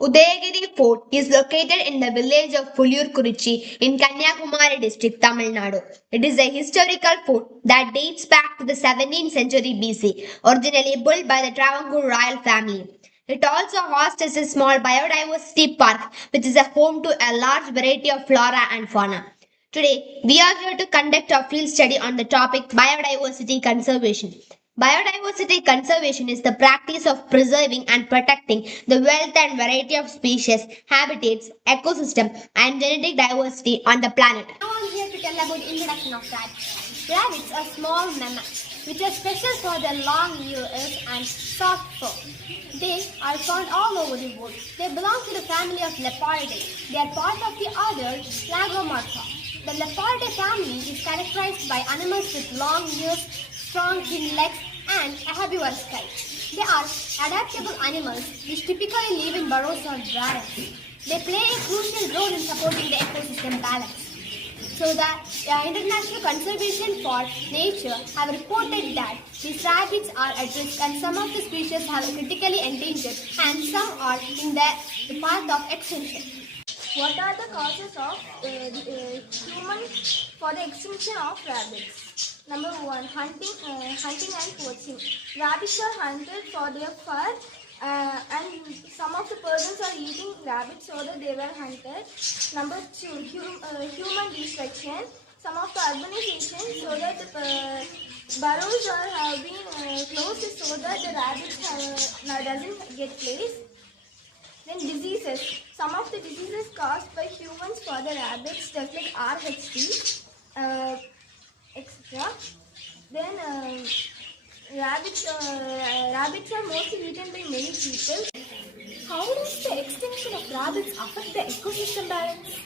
Udagiri Fort is located in the village of Puliyoorkurichi in Kanyakumari district, Tamil Nadu. It is a historical fort that dates back to the 17th century BC, originally built by the Travancore royal family. It also hosts a small biodiversity park, which is a home to a large variety of flora and fauna. Today, we are here to conduct a field study on the topic biodiversity conservation. Biodiversity conservation is the practice of preserving and protecting the wealth and variety of species, habitats, ecosystem, and genetic diversity on the planet. Now I'm here to tell about the introduction of rabbits. Rabbits are small mammals which are special for their long ears and soft fur. They are found all over the world. They belong to the family of Leopardidae. They are part of the order Lagomorpha. The Leopardidae family is characterized by animals with long ears, strong hind legs, and a herbivorous diet. They are adaptable animals which typically live in burrows or barrens. They play a crucial role in supporting the ecosystem balance. So the International Conservation for Nature have reported that these rabbits are at risk and some of the species have critically endangered and some are in the path of extinction. What are the causes of human for the extinction of rabbits? Number one, hunting and poaching. Rabbits are hunted for their fur, and some of the persons are eating rabbits so that they were hunted. Number two, human destruction. Some of the urbanization so that the burrows have been closed so that the rabbits doesn't get place. Then diseases. Some of the diseases caused by humans for the rabbits, just like RHD, etc. Then rabbits are mostly eaten by many people. How does the extinction of rabbits affect the ecosystem balance?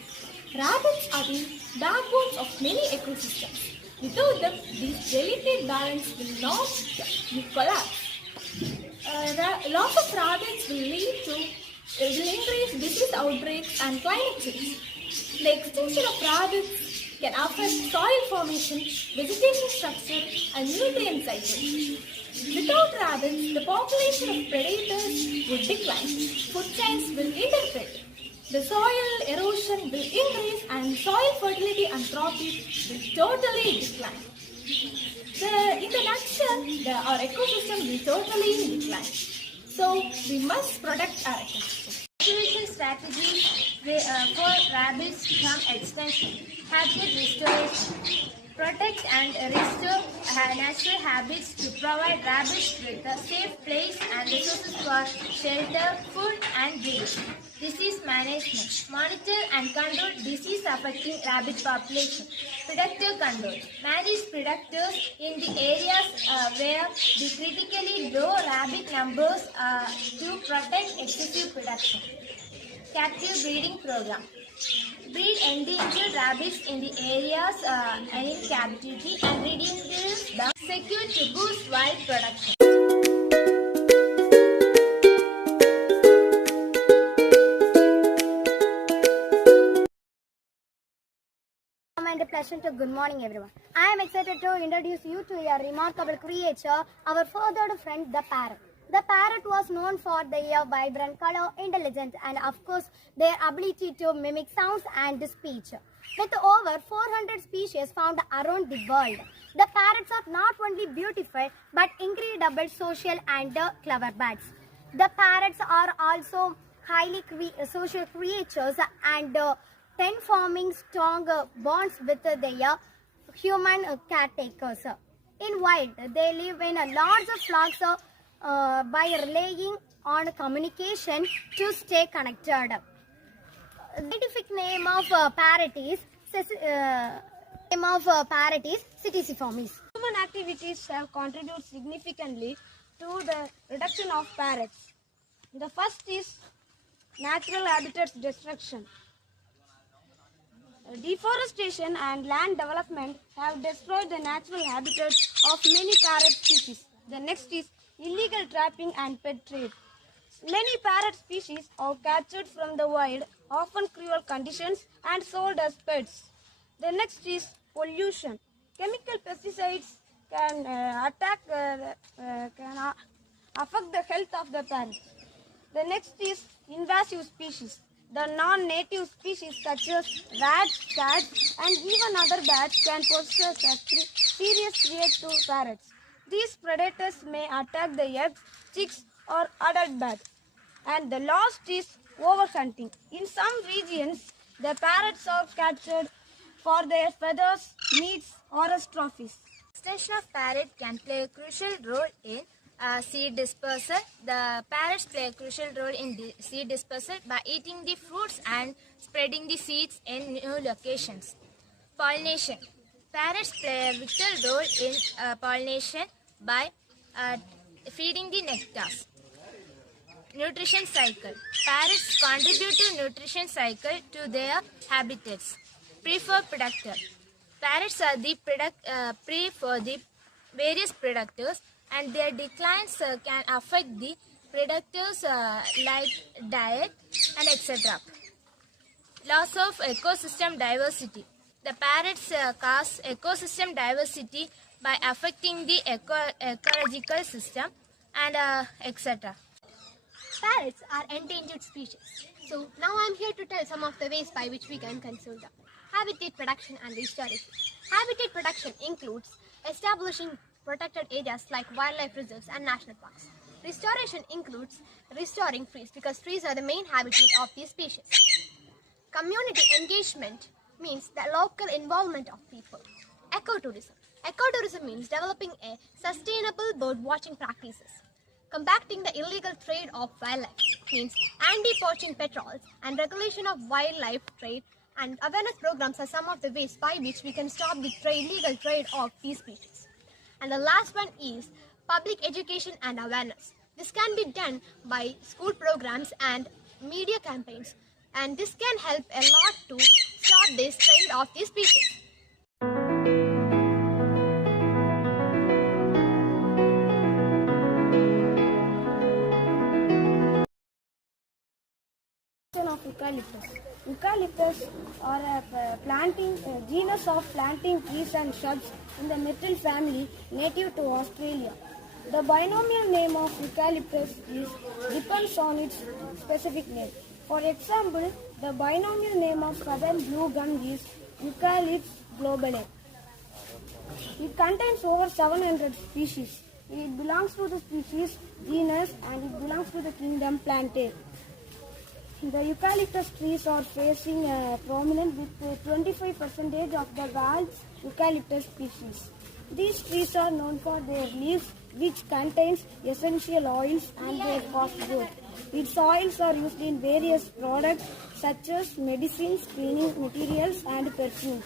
Rabbits are the backbones of many ecosystems. Without them, this delicate balance will not collapse. Loss of rabbits will increase disease outbreaks and climate change. The extinction of rabbits can affect soil formation, vegetation structure, and nutrient cycle. Without rabbits, the population of predators would decline, food chains will interfere, the soil erosion will increase, and soil fertility and crop yield will totally decline. In the nutshell, our ecosystem will totally decline. So, we must protect our ecosystem. Conservation strategies for rabbits from extinction. Habitat restoration. Protect and restore natural habits to provide rabbits with a safe place and resources for shelter, food, and breeding. Disease management. Monitor and control disease affecting rabbit population. Predator control. Manage predators in the areas where the critically low rabbit numbers to protect excessive production. Captive breeding program. Breed endangered rabbits in the areas in captivity and reintroduce them secure to boost wild production. And a pleasant good morning everyone. I am excited to introduce you to a remarkable creature, our feathered friend the parrot. The parrot was known for their vibrant color, intelligence, and of course their ability to mimic sounds and speech. With over 400 species found around the world, the parrots are not only beautiful but incredible social and clever birds. The parrots are also highly social creatures and tend forming strong bonds with their human caretakers. In wild, they live in large flocks by relying on communication to stay connected. The scientific name of parrot is Ctesiformis. Human activities have contributed significantly to the reduction of parrots. The first is natural habitat destruction. Deforestation and land development have destroyed the natural habitats of many parrot species. The next is illegal trapping and pet trade. Many parrot species are captured from the wild, often cruel conditions, and sold as pets. The next is pollution. Chemical pesticides can affect the health of the parrots. The next is invasive species. The non-native species such as rats, cats, and even other bats can pose a serious threat to parrots. These predators may attack the eggs, chicks, or adult bats. And the last is overhunting. In some regions, the parrots are captured for their feathers, meats, or as trophies. Extension of parrot can play a crucial role in seed dispersal. The parrots play a crucial role in seed dispersal by eating the fruits and spreading the seeds in new locations. Pollination. Parrots play a vital role in pollination by feeding the nectars. Nutrition cycle. Parrots contribute to nutrition cycle to their habitats. Prey for predator. Parrots are the prey for the various predators, and their declines can affect the predators like diet and etc. Loss of ecosystem diversity. The parrots cause ecosystem diversity by affecting the ecological system and etc. Parrots are endangered species. So now I'm here to tell some of the ways by which we can conserve them. Habitat protection and restoration. Habitat protection includes establishing protected areas like wildlife reserves and national parks. Restoration includes restoring trees because trees are the main habitat of these species. Community engagement means the local involvement of people. Ecotourism. Ecotourism means developing a sustainable bird watching practices. Combating the illegal trade of wildlife means anti-poaching patrols and regulation of wildlife trade, and awareness programs are some of the ways by which we can stop the illegal trade of these species. And the last one is public education and awareness. This can be done by school programs and media campaigns, and this can help a lot to stop this trade of these species. Of eucalyptus. Eucalyptus are a genus of planting trees and shrubs in the myrtle family native to Australia. The binomial name of eucalyptus depends on its specific name. For example, the binomial name of southern blue gum is Eucalyptus globale. It contains over 700 species. It belongs to the species genus and it belongs to the kingdom Plantae. The eucalyptus trees are facing prominent with 25% of the world's eucalyptus species. These trees are known for their leaves, which contains essential oils, and their fast growth. Its oils are used in various products such as medicines, cleaning materials, and perfumes.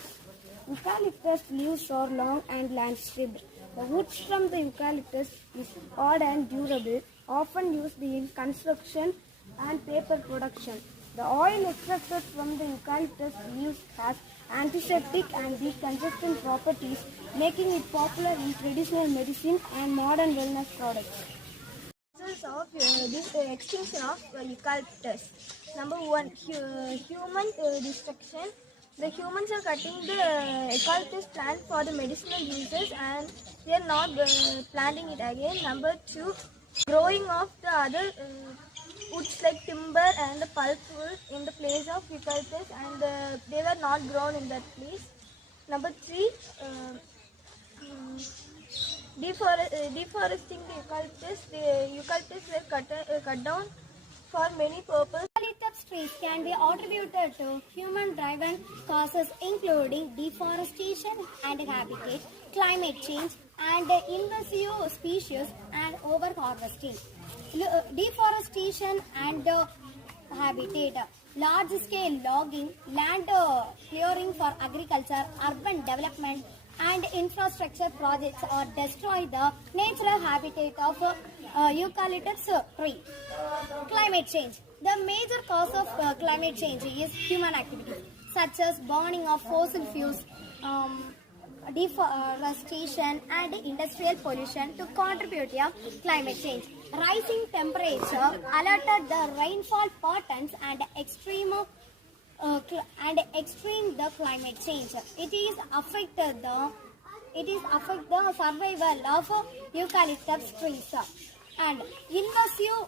Eucalyptus leaves are long and land-shaped. The wood from the eucalyptus is hard and durable, often used in construction and paper production. The oil extracted from the eucalyptus leaves has antiseptic and decongestant properties, making it popular in traditional medicine and modern wellness products. Causes of this extinction of eucalyptus. Number one, human destruction. The humans are cutting the eucalyptus plant for the medicinal uses and they are not planting it again. Number two, growing of the other woods like timber and the pulpwood in the place of eucalyptus, and they were not grown in that place. Number three, deforesting the eucalyptus. The eucalyptus were cut down for many purposes. Eucalyptus trees can be attributed to human-driven causes including deforestation and habitat, climate change, and invasive species and overharvesting. Deforestation and habitat, large-scale logging, land clearing for agriculture, urban development, and infrastructure projects or destroy the natural habitat of eucalyptus tree. Climate change. The major cause of climate change is human activities such as burning of fossil fuels, deforestation and industrial pollution to contribute to climate change. Rising temperature alerted the rainfall patterns and extreme the climate change. It is affect the survival of eucalyptus trees. And invasive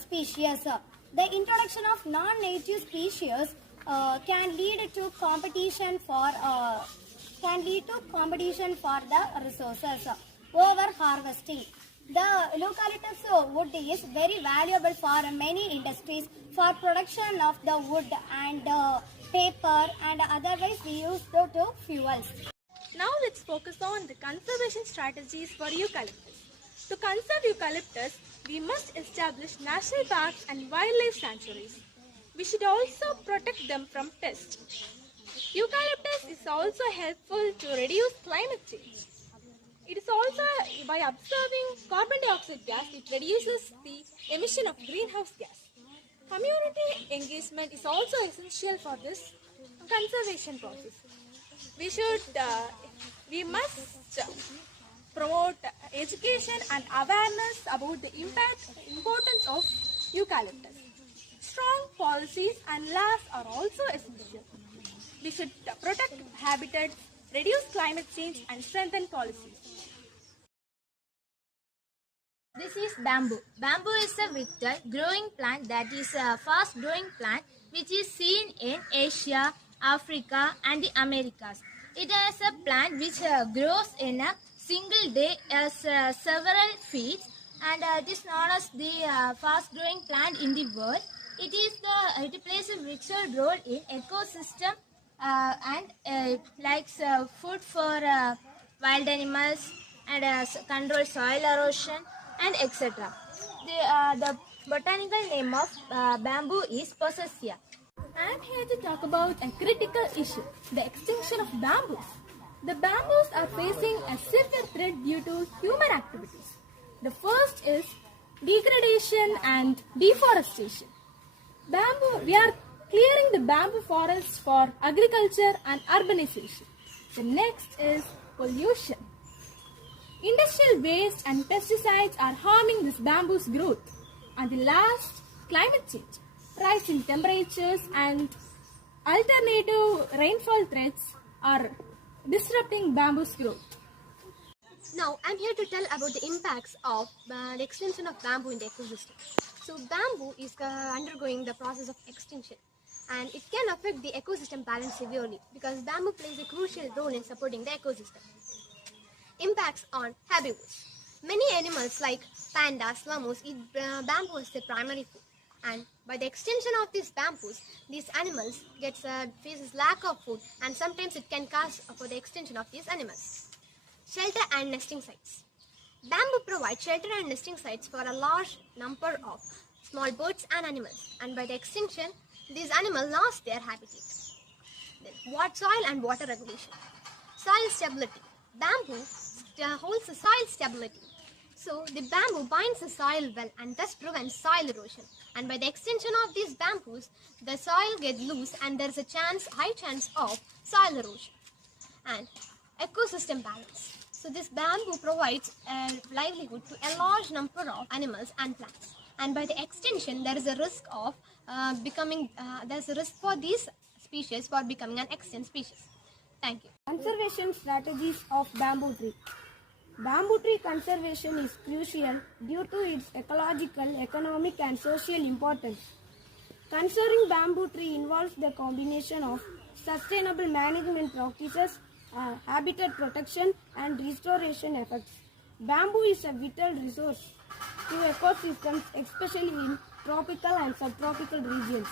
species. The introduction of non-native species can lead to competition for the resources. Over harvesting. The eucalyptus wood is very valuable for many industries for production of the wood and paper and otherwise we use to fuels. Now let's focus on the conservation strategies for eucalyptus. To conserve eucalyptus, we must establish national parks and wildlife sanctuaries. We should also protect them from pests. Eucalyptus is also helpful to reduce climate change. It is also by absorbing carbon dioxide gas, it reduces the emission of greenhouse gas. Community engagement is also essential for this conservation process. We must promote education and awareness about the importance of eucalyptus. Strong policies and laws are also essential. We should protect habitats, reduce climate change and strengthen policies. This is bamboo. Bamboo is a withered growing plant that is a fast growing plant which is seen in Asia, Africa and the Americas. It is a plant which grows in a single day as several feet and it is known as the fast growing plant in the world. It plays a vital role in ecosystem and likes food for wild animals and control soil erosion and etc. The botanical name of bamboo is Poaceae. I am here to talk about a critical issue, the extinction of bamboos. The bamboos are facing a severe threat due to human activities. The first is degradation and deforestation. We are clearing the bamboo forests for agriculture and urbanization. The next is pollution. Industrial waste and pesticides are harming this bamboo's growth. And the last, climate change. Rising temperatures and alternative rainfall threats are disrupting bamboo's growth. Now, I'm here to tell about the impacts of the extinction of bamboo in the ecosystem. So, bamboo is undergoing the process of extinction and it can affect the ecosystem balance severely because bamboo plays a crucial role in supporting the ecosystem. Impacts on herbivores. Many animals like pandas, lemurs eat bamboo as their primary food. And by the extinction of these bamboos, these animals faces lack of food and sometimes it can cause for the extinction of these animals. Shelter and nesting sites. Bamboo provides shelter and nesting sites for a large number of small birds and animals and by the extinction, these animals lost their habitat. Then, soil and water regulation. Soil stability. Bamboo holds the soil stability. So, the bamboo binds the soil well and thus prevents soil erosion. And by the extension of these bamboos, the soil gets loose and there is a high chance of soil erosion. And ecosystem balance. So, this bamboo provides a livelihood to a large number of animals and plants. And by the extension, there is a risk of for these species for becoming an extinct species. Thank you. Conservation strategies of bamboo tree. Bamboo tree conservation is crucial due to its ecological, economic and social importance. Conserving bamboo tree involves the combination of sustainable management practices, habitat protection and restoration efforts. Bamboo is a vital resource to ecosystems, especially in tropical and subtropical regions.